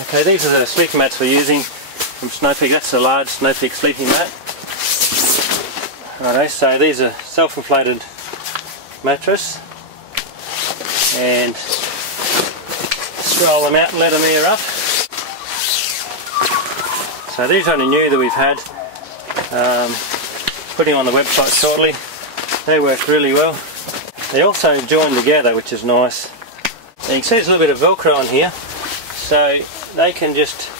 Okay, these are the sleeping mats we're using from Snow Peak. That's the large Snow Peak sleeping mat. Righto, so these are self-inflated mattress, and roll them out and let them air up. So these are only new that we've had. Putting on the website shortly. They work really well. They also join together, which is nice. And you can see there's a little bit of Velcro on here, so they can just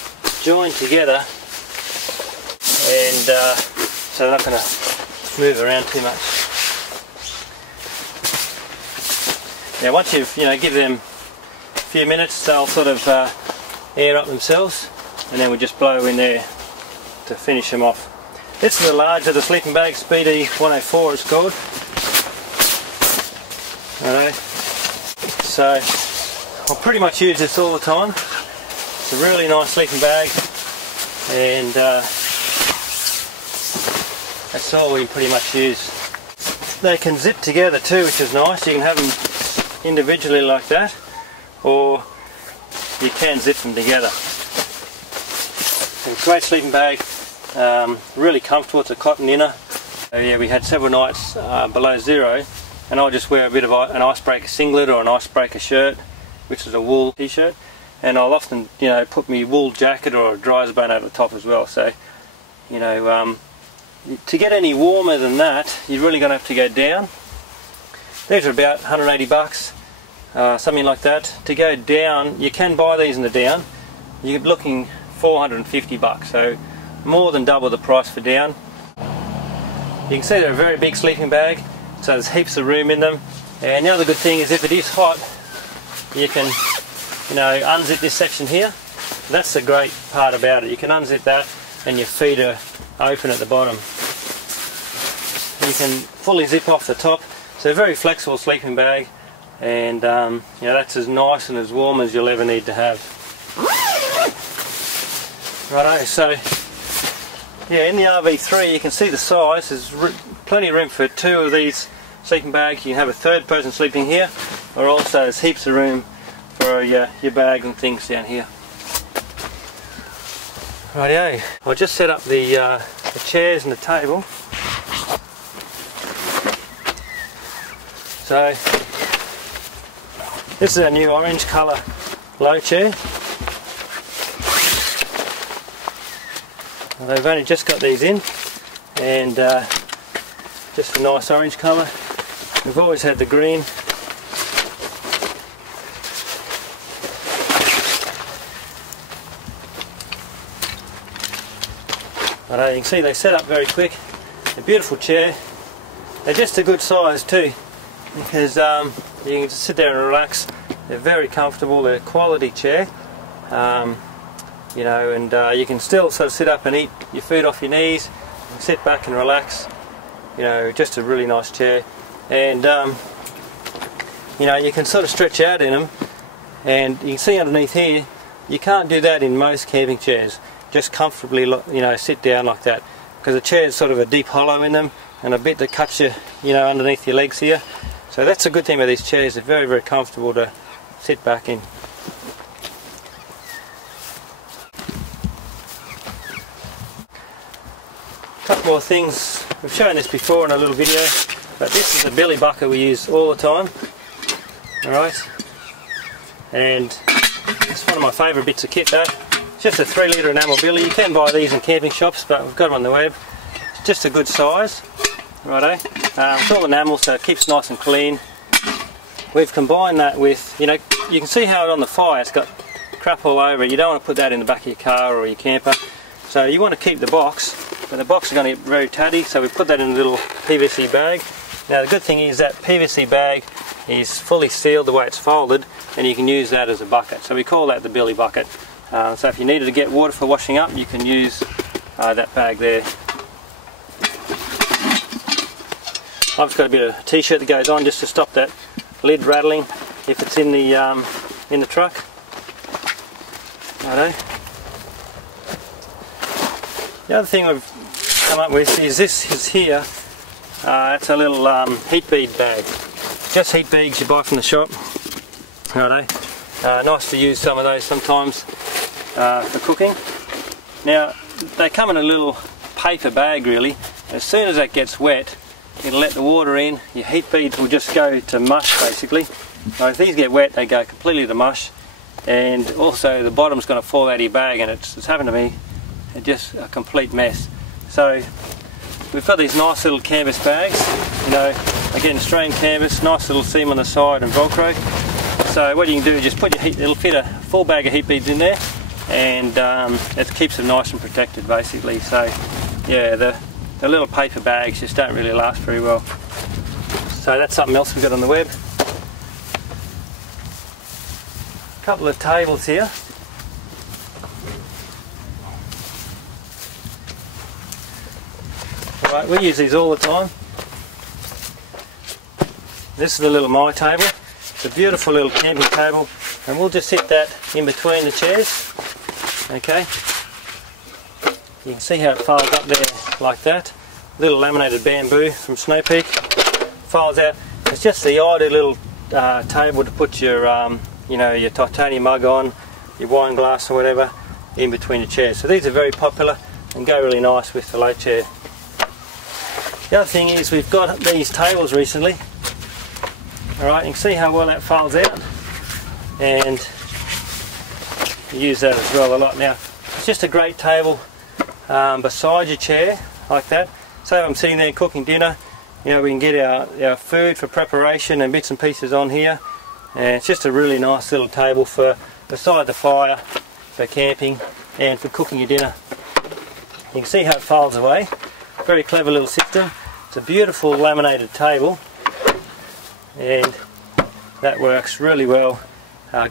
join together, and so they're not going to move around too much. Now once you've give them a few minutes, they'll sort of air up themselves, and then we just blow in there to finish them off. This is the larger, the sleeping bag, Speedy 104 it's called. Alright, so I'll pretty much use this all the time. It's a really nice sleeping bag, and that's all we pretty much use. They can zip together too, which is nice. You can have them individually like that, or you can zip them together. It's a great sleeping bag, really comfortable. It's a cotton inner. Yeah, we had several nights below zero, and I'll just wear a bit of an icebreaker singlet or an icebreaker shirt, which is a wool t-shirt, and I'll often put my wool jacket or a dryer's bone over the top as well. So to get any warmer than that, you're really going to have to go down. These are about 180 bucks, something like that. To go down, you can buy these in the down. You're looking 450 bucks, so more than double the price for down. You can see they're a very big sleeping bag, so there's heaps of room in them. And the other good thing is, if it is hot, you can unzip this section here. That's the great part about it. You can unzip that, and your feet are open at the bottom. You can fully zip off the top. So a very flexible sleeping bag, and that's as nice and as warm as you'll ever need to have. Righto, so yeah, in the RV3 you can see the size. There's plenty of room for two of these sleeping bags. You can have a third person sleeping here, or also there's heaps of room for your bag and things down here. Rightio, I'll just set up the chairs and the table. So this is our new orange colour low chair. They've only just got these in, and just a nice orange colour. We've always had the green. But you can see they set up very quick. A beautiful chair. They're just a good size too, because you can just sit there and relax. They're very comfortable. They're a quality chair, and you can still sort of sit up and eat your food off your knees, and sit back and relax. Just a really nice chair, and you can sort of stretch out in them, and you can see underneath here, you can't do that in most camping chairs. Just comfortably, sit down like that, because the chair is sort of a deep hollow in them, and a bit that cuts you, underneath your legs here. So that's a good thing about these chairs. They're very, very comfortable to sit back in. A couple more things. We've shown this before in a little video, but this is a billy bucket we use all the time. Alright, and it's one of my favourite bits of kit, though. It's just a 3 litre enamel billy. You can buy these in camping shops, but we've got them on the web. It's just a good size. Righto. It's all enamel, so it keeps nice and clean. We've combined that with, you can see how on the fire it's got crap all over it. You don't want to put that in the back of your car or your camper. So you want to keep the box, but the box is going to get very tatty, so we put that in a little PVC bag. Now the good thing is that PVC bag is fully sealed the way it's folded, and you can use that as a bucket. So we call that the billy bucket. So if you needed to get water for washing up, you can use that bag there. I've just got a bit of a t-shirt that goes on just to stop that lid rattling if it's in the truck. Righto. The other thing we've come up with is this is here. It's a little heat bead bag. Just heat beads you buy from the shop. Righto. Nice to use some of those sometimes. for cooking. Now they come in a little paper bag really. As soon as that gets wet, it'll let the water in, your heat beads will just go to mush basically. So if these get wet, they go completely to mush, and also the bottom's going to fall out of your bag, and it's happened to me, it's just a complete mess. So we've got these nice little canvas bags, you know, again Australian canvas, nice little seam on the side and Velcro. So what you can do is just put your heat, it'll fit a full bag of heat beads in there, and it keeps them nice and protected basically. So yeah, the little paper bags just don't really last very well. So that's something else we've got on the web. A couple of tables here. Right, we use these all the time. This is the little my table. It's a beautiful little camping table, and we'll just sit that in between the chairs. Okay. You can see how it folds up there like that. Little laminated bamboo from Snow Peak. Folds out. It's just the ideal little table to put your, you know, your titanium mug on, your wine glass or whatever, in between the chairs. So these are very popular and go really nice with the low chair. The other thing is we've got these tables recently. Alright, you can see how well that folds out, and you use that as well a lot. Now, it's just a great table beside your chair, like that. So if I'm sitting there cooking dinner, you know, we can get our food for preparation and bits and pieces on here, and it's just a really nice little table for beside the fire, for camping and for cooking your dinner. You can see how it folds away. Very clever little system. It's a beautiful laminated table, and that works really well.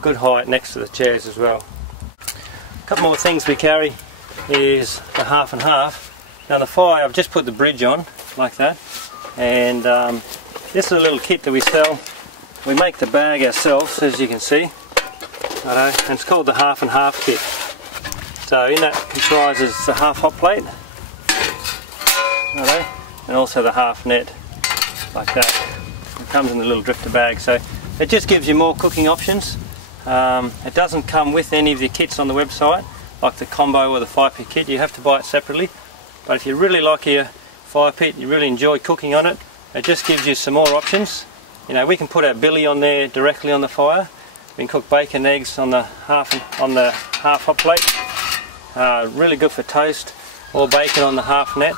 Good height next to the chairs as well. A couple more things we carry is the half and half. Now the fire, I've just put the bridge on like that, and this is a little kit that we sell. We make the bag ourselves, as you can see, and it's called the half and half kit. So in that comprises the half hot plate, and also the half net, like that. It comes in the little Drifta bag, so it just gives you more cooking options. It doesn't come with any of the kits on the website, like the combo or the fire pit kit. You have to buy it separately. But if you really like your fire pit, you really enjoy cooking on it, it just gives you some more options. You know, we can put our billy on there directly on the fire. We can cook bacon, eggs on the half hot plate. Really good for toast, or bacon on the half net.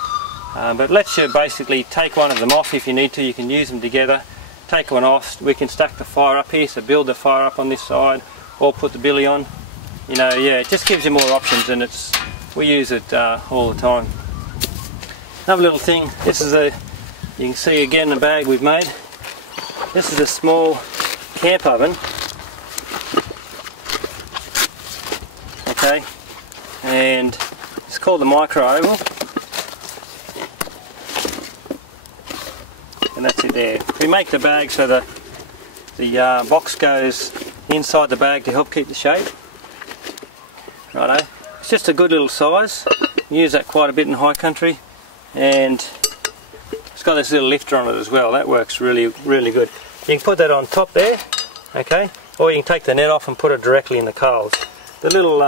But lets you basically take one of them off if you need to. You can use them together. Take one off. We can stack the fire up here, so build the fire up on this side, or put the billy on. You know, yeah, it just gives you more options, and we use it all the time. Another little thing. This is you can see again the bag we've made. This is a small camp oven. Okay, and it's called the micro oval. And that's it there. We make the bag so that the box goes inside the bag to help keep the shape. Righto. It's just a good little size. We use that quite a bit in high country, and it's got this little lifter on it as well. That works really, really good. You can put that on top there, okay, or you can take the net off and put it directly in the coals. The little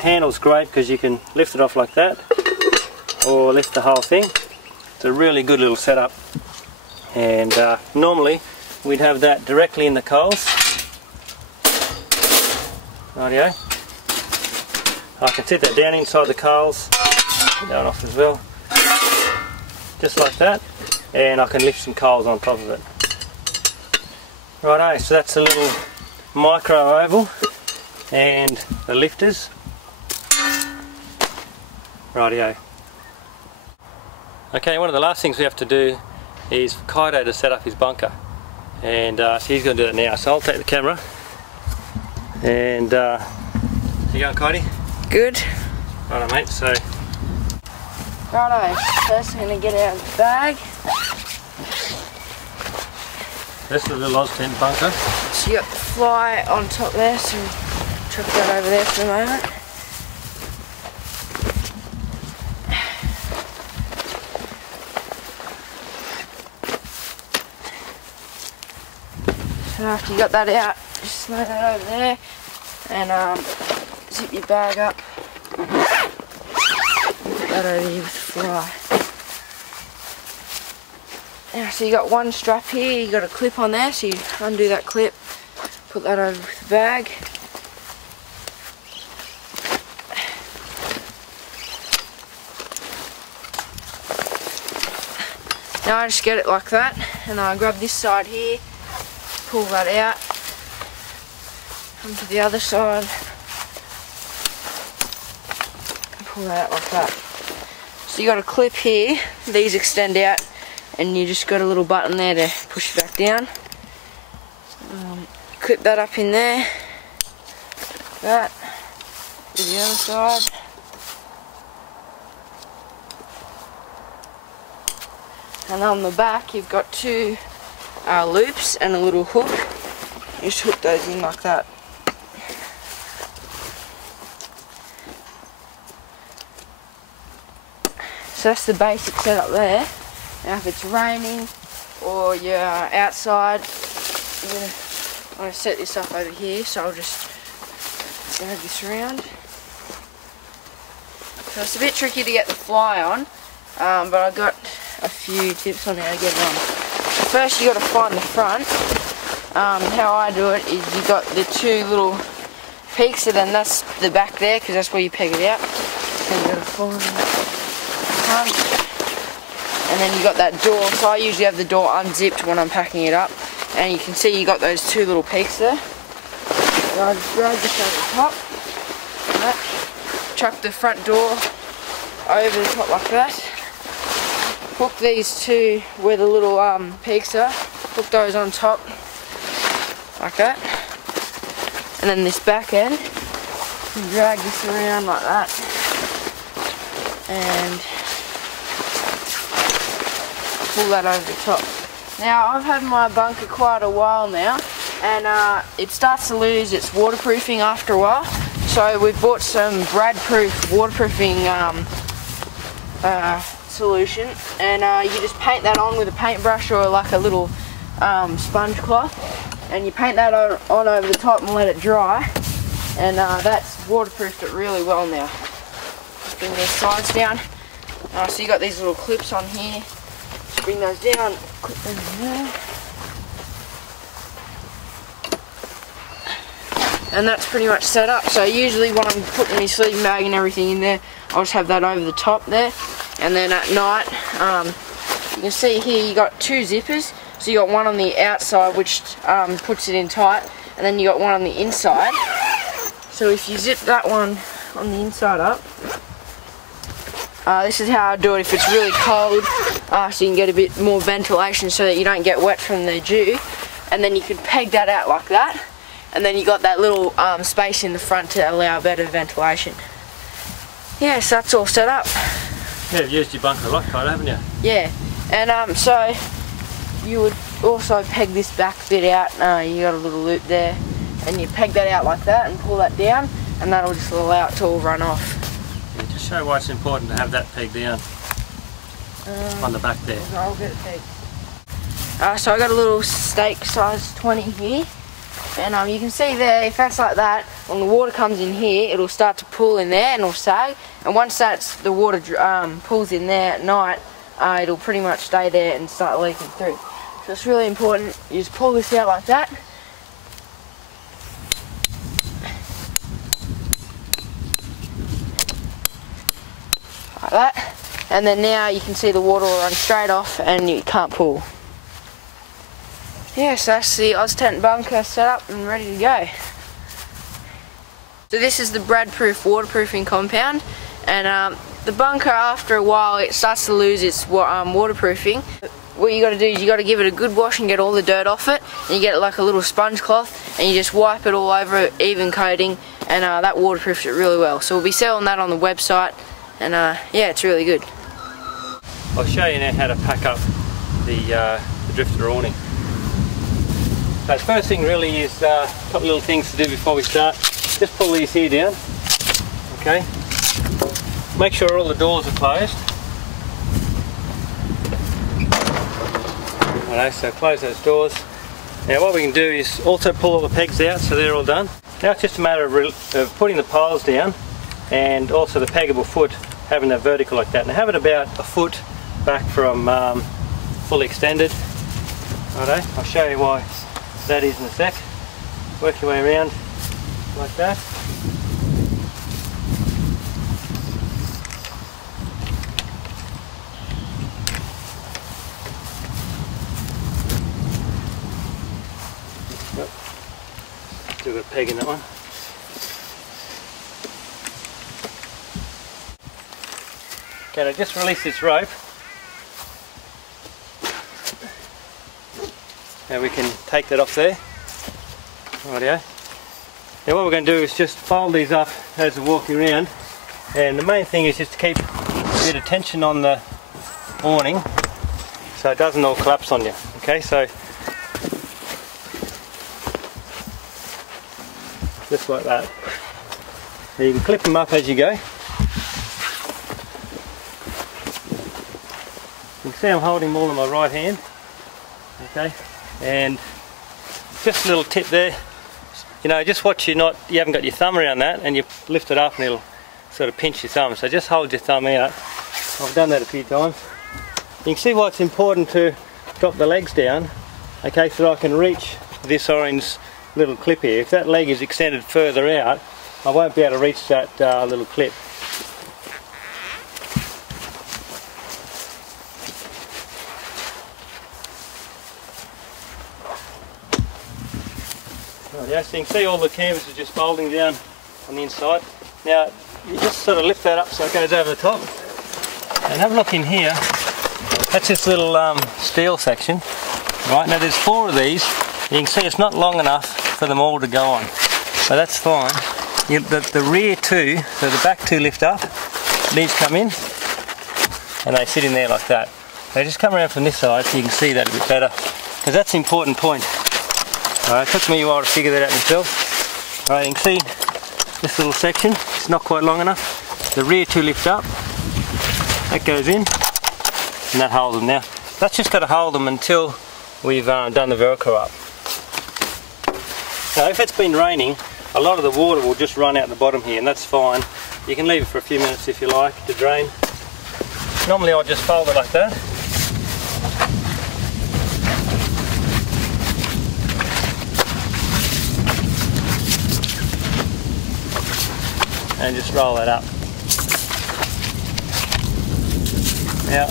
handle's great because you can lift it off like that, or lift the whole thing. It's a really good little setup. And normally we'd have that directly in the coals. Rightio. I can sit that down inside the coals, put that off as well, just like that, and I can lift some coals on top of it. Righto, so that's a little micro oval and the lifters. Rightio. Okay, one of the last things we have to do is for Kaido to set up his bunker, and so he's going to do that now. So I'll take the camera, and how you going, Kaidi? Good. Righto, mate. So Righto, first I'm going to get out of the bag. This is the little Oz tent bunker. So you got the fly on top there, so we'll chuck that over there for the moment. So after you got that out, just throw that over there, and zip your bag up. Put that over here with the fly. Now, so you got one strap here, you got a clip on there, so you undo that clip, put that over with the bag. Now I just get it like that, and I grab this side here, pull that out, come to the other side, and pull that out like that. So you got a clip here, these extend out, and you just got a little button there to push it back down. Clip that up in there, like that, to the other side. And on the back you've got two loops and a little hook. You just hook those in like that. So that's the basic setup there. Now if it's raining or you're outside, I'm going to set this up over here, so I'll just drag this around. So it's a bit tricky to get the fly on, but I've got a few tips on how to get it on. First you got to find the front. How I do it is you got the two little peaks, and then that's the back there because that's where you peg it out. So you got to find the front, and then you got that door. So I usually have the door unzipped when I'm packing it up, and you can see you got those two little peaks there. So I just drag this over the top, like that. Chuck the front door over the top like that. Hook these two where the little peaks are, hook those on top, like that. And then this back end, you drag this around like that. And pull that over the top. Now I've had my bunker quite a while now, and it starts to lose its waterproofing after a while. So we've bought some Brad-proof waterproofing solution, and you just paint that on with a paintbrush or like a little sponge cloth, and you paint that on over the top and let it dry, and that's waterproofed it really well now. Just bring these sides down. So you got these little clips on here, just bring those down, clip them in there. And that's pretty much set up. So usually when I'm putting my sleeping bag and everything in there, I'll just have that over the top there. And then at night, you can see here you got two zippers. So you got one on the outside which puts it in tight, and then you got one on the inside. So if you zip that one on the inside up, this is how I do it if it's really cold, so you can get a bit more ventilation so that you don't get wet from the dew. And then you can peg that out like that, and then you got that little space in the front to allow better ventilation. Yeah, so that's all set up. Yeah, you've used your bunker loctite, haven't you? Yeah, and so you would also peg this back bit out. You got a little loop there, and you peg that out like that and pull that down, and that'll just allow it to all run off. Yeah, just show why it's important to have that pegged down on the back there. I'll get it pegged. So I got a little stake size 20 here, and you can see there, if that's like that, when the water comes in here, it'll start to pull in there and it'll sag, and once the water pulls in there at night, it'll pretty much stay there and start leaking through. So it's really important, you just pull this out like that. Like that, and then now you can see the water will run straight off and you can't pull. Yeah, so that's the Oz Tent bunker set up and ready to go. So this is the Brad-proof waterproofing compound, and the bunker, after a while, it starts to lose its waterproofing. What you got to do is you got to give it a good wash and get all the dirt off it, and you get it like a little sponge cloth, and you just wipe it all over it, even coating, and that waterproofs it really well. So we'll be selling that on the website, and yeah, it's really good. I'll show you now how to pack up the Drifta awning. So the first thing really is a couple little things to do before we start. Just pull these here down, okay? Make sure all the doors are closed. Alright, so close those doors. Now what we can do is also pull all the pegs out so they're all done. Now it's just a matter of putting the piles down, and also the peggable foot, having that vertical like that. Now have it about a foot back from fully extended. Righto, I'll show you why that is in a sec. Work your way around like that. Still got a peg in that one. Okay, now just release this rope. Now we can take that off there. Rightio. Now what we're going to do is just fold these up as we're walking around, and the main thing is just to keep a bit of tension on the awning so it doesn't all collapse on you. Okay, so just like that. Now you can clip them up as you go. You can see I'm holding them all in my right hand. Okay, and just a little tip there. You know, just watch you haven't got your thumb around that, and you lift it up and it'll sort of pinch your thumb. So just hold your thumb out. I've done that a few times. You can see why it's important to drop the legs down. Okay, so that I can reach this orange little clip here. If that leg is extended further out, I won't be able to reach that little clip. Yeah, so you can see all the canvas is just folding down on the inside. Now you just sort of lift that up so it goes over the top, and have a look in here. That's this little steel section. Right, now there's 4 of these. You can see it's not long enough for them all to go on, but that's fine. The rear 2, so the back 2 lift up, these come in and they sit in there like that. They just come around from this side so you can see that a bit better, because that's the important point. It took me a while to figure that out myself. You can see this little section, it's not quite long enough. The rear 2 lift up, that goes in, and that holds them. Now, that's just got to hold them until we've done the Velcro up. Now, if it's been raining, a lot of the water will just run out the bottom here, and that's fine. You can leave it for a few minutes if you like to drain. Normally I'll just fold it like that. And just roll that up. Now,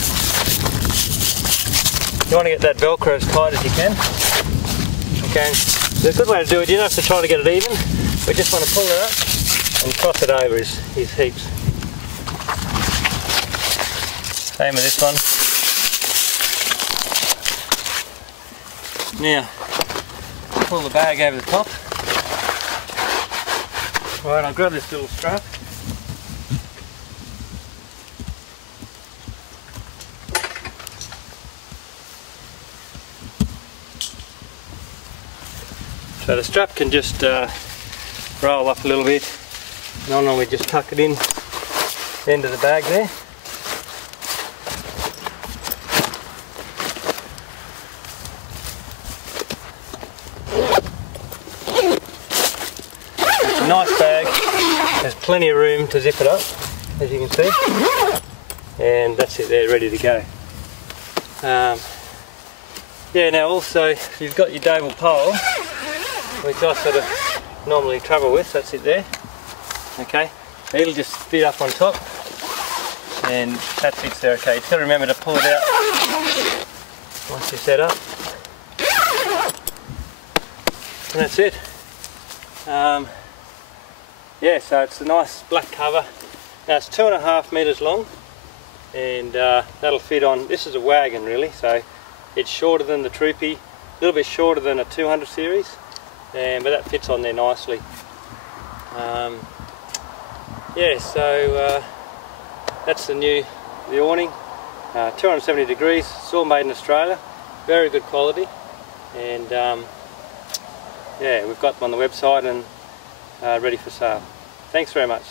you want to get that Velcro as tight as you can. Okay, the good way to do it, you don't have to try to get it even. We just want to pull it up and cross it over his heaps. Same with this one. Now, pull the bag over the top. Right, I'll grab this little strap. So the strap can just roll up a little bit, and I normally just tuck it in the end of the bag there. It's a nice bag, there's plenty of room to zip it up, as you can see, and that's it there, ready to go. Yeah, now also, if you've got your Dable pole, which I sort of normally travel with, that's it there. Okay, it'll just fit up on top, and that fits there okay. You've got to remember to pull it out once you're set up. And that's it. Yeah, so it's a nice black cover. Now it's 2.5 metres long, and that'll fit on, this is a wagon really, so it's shorter than the Troopy, a little bit shorter than a 200 series, but that fits on there nicely. Yeah, so that's the awning, 270 degrees, it's all made in Australia, very good quality, and yeah, we've got them on the website and ready for sale. Thanks very much.